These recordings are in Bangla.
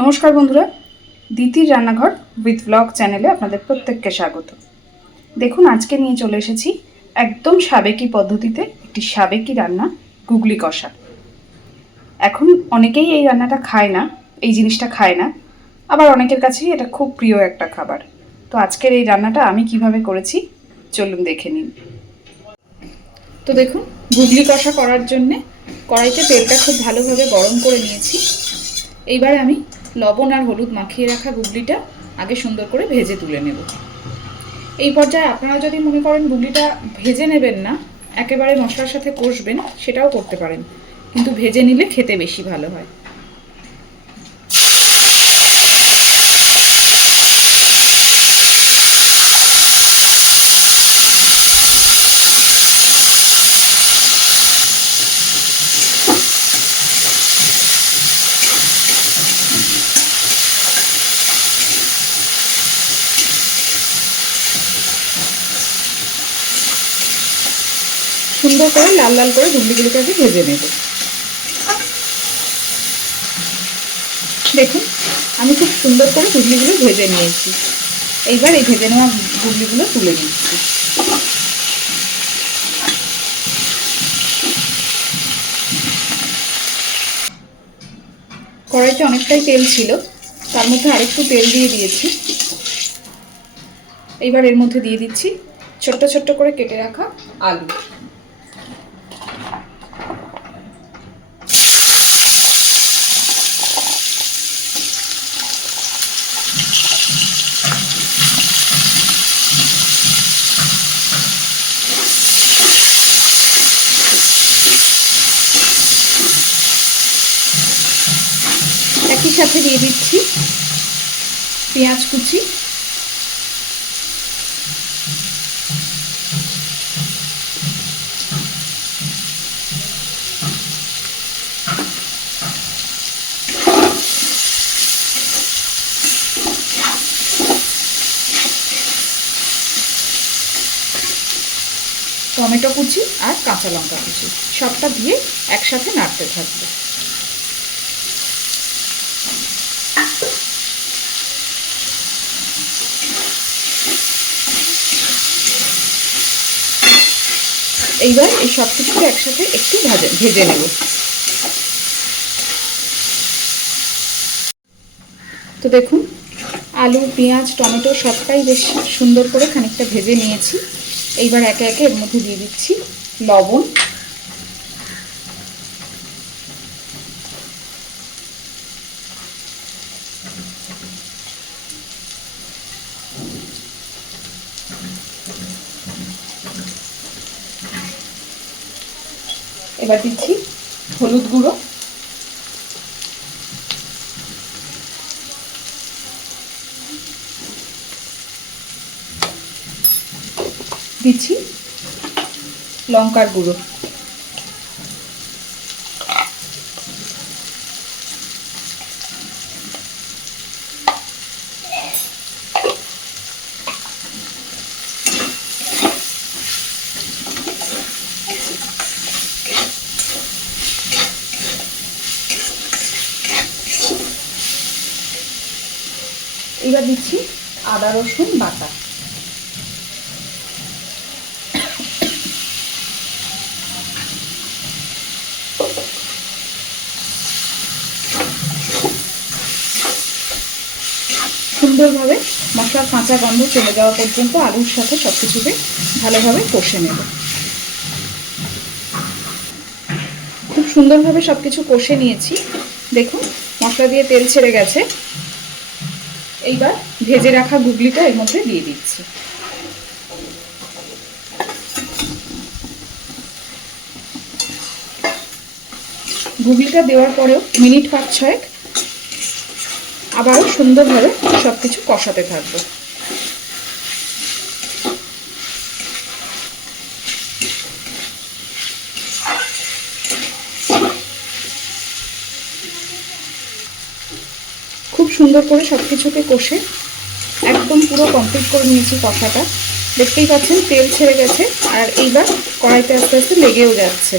নমস্কার বন্ধুরা, দিতির রান্নাঘর উইথ ব্লগ চ্যানেলে আপনাদের প্রত্যেককে স্বাগত। দেখুন, আজকে নিয়ে চলে এসেছি একদম সাবেকি পদ্ধতিতে একটি সাবেকি রান্না, গুগলি কষা। এখন অনেকেই এই রান্নাটা খায় না, এই জিনিসটা খায় না, আবার অনেকের কাছেই এটা খুব প্রিয় একটা খাবার। তো আজকের এই রান্নাটা আমি কিভাবে করেছি চলুন দেখে নিন। তো দেখুন, গুগলি কষা করার জন্যে কড়াইতে তেলটা খুব ভালোভাবে গরম করে নিয়েছি। এইবার আমি লবণ আর হলুদ মাখিয়ে রাখা গুগলিটা আগে সুন্দর করে ভেজে তুলে নেব। এই পর্যায়ে আপনারা যদি মনে করেন গুগলিটা ভেজে নেবেন না, একেবারে মশলার সাথে কষবেন, সেটাও করতে পারেন, কিন্তু ভেজে নিলে খেতে বেশি ভালো হয়। সুন্দর করে লাল লাল করে গুগলিগুলোকে আগে ভেজে নেব। দেখুন, আমি খুব সুন্দর করে গুগলিগুলো ভেজে নিয়েছি। এইবার এই ভেজে নেওয়া গুগলিগুলো তুলে নিচ্ছি। কড়াইতে অনেকটাই তেল ছিল, তার মধ্যে আরেকটু তেল দিয়ে দিয়েছি। এইবার এর মধ্যে দিয়ে দিচ্ছি ছোট্ট ছোট্ট করে কেটে রাখা আলু। একই সাথে দিয়ে দিচ্ছি পেঁয়াজ কুচি, টমেটো কুচি আর কাঁচা লঙ্কা কুচি, সবটা দিয়ে একসাথে নাড়তে থাকবে। এইবার এই সব কিছুকে একসাথে একটু ভেজে নেব। তো দেখুন, আলু, পেঁয়াজ, টমেটো সবটাই বেশ সুন্দর করে খানিকটা ভেজে নিয়েছি। এইবার একে একে এর মধ্যে দিয়ে দিচ্ছি লবণ, এবার দিচ্ছি হলুদ গুঁড়ো, দিচ্ছি লঙ্কার গুঁড়ো, এবার দিচ্ছি আদা রসুন বাটা। সুন্দরভাবে মশলার কাঁচা গন্ধ চলে যাওয়া পর্যন্ত আলুর সাথে সব কিছুকে ভালোভাবে কষে নেব। খুব সুন্দরভাবে সব কিছু কষে নিয়েছি। দেখুন, মশলা দিয়ে তেল ছেড়ে গেছে। এইবার ভেজে রাখা গুগলিটা এর মধ্যে দিয়ে দিচ্ছি। গুগলিটা দেওয়ার পরেও মিনিট 5-6 আবারও সুন্দরভাবে সব কিছু কষাতে থাকবো। খুব সুন্দর করে সব কিছুকে কষে একদম পুরো কমপ্লিট করে নিয়েছি কষাটা। দেখতেই পাচ্ছেন তেল ছেড়ে গেছে, আর এইবার কড়াইতে আস্তে আস্তে লেগেও যাচ্ছে।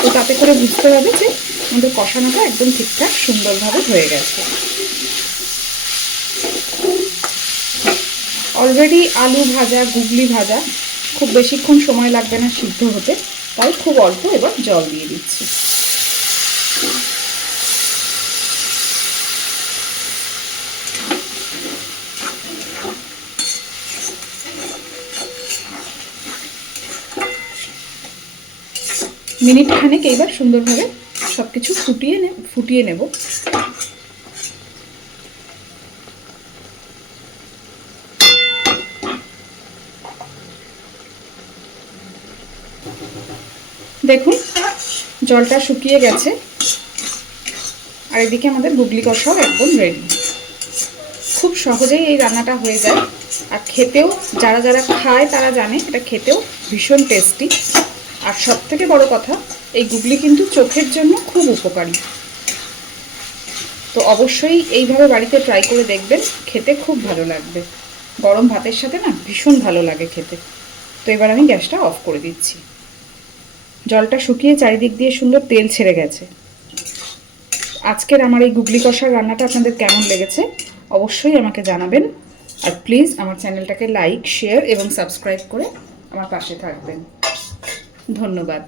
তো তাতে করে বুঝতে হবে যে আমাদের কষানোটা একদম ঠিকঠাক সুন্দরভাবে হয়ে গেছে। অলরেডি আলু ভাজা, গুগলি ভাজা, খুব বেশিক্ষণ সময় লাগবে না সিদ্ধ হতে, তাই খুব অল্প এবার জল দিয়ে দিচ্ছি। মিনিট খানেক এইবার সুন্দরভাবে সব কিছু ফুটিয়ে নেব। দেখুন জলটা শুকিয়ে গেছে, আর এদিকে আমাদের গুগলি কষাও একদম রেডি। খুব সহজেই এই রান্নাটা হয়ে যায়, আর খেতেও যারা যারা খায় তারা জানে এটা খেতেও ভীষণ টেস্টি। আর সবথেকে বড় কথা, এই গুগলি কিন্তু চোখের জন্য খুব উপকারী। তো অবশ্যই এইভাবে বাড়িতে ট্রাই করে দেখবেন, খেতে খুব ভালো লাগবে। গরম ভাতের সাথে না ভীষণ ভালো লাগে খেতে। তো এবার আমি গ্যাসটা অফ করে দিচ্ছি। জলটা শুকিয়ে চারিদিক দিয়ে সুন্দর তেল ছেড়ে গেছে। আজকের আমার এই গুগলি কষার রান্নাটা আপনাদের কেমন লেগেছে অবশ্যই আমাকে জানাবেন। আর প্লিজ আমার চ্যানেলটাকে লাইক, শেয়ার এবং সাবস্ক্রাইব করে আমার পাশে থাকবেন। ধন্যবাদ।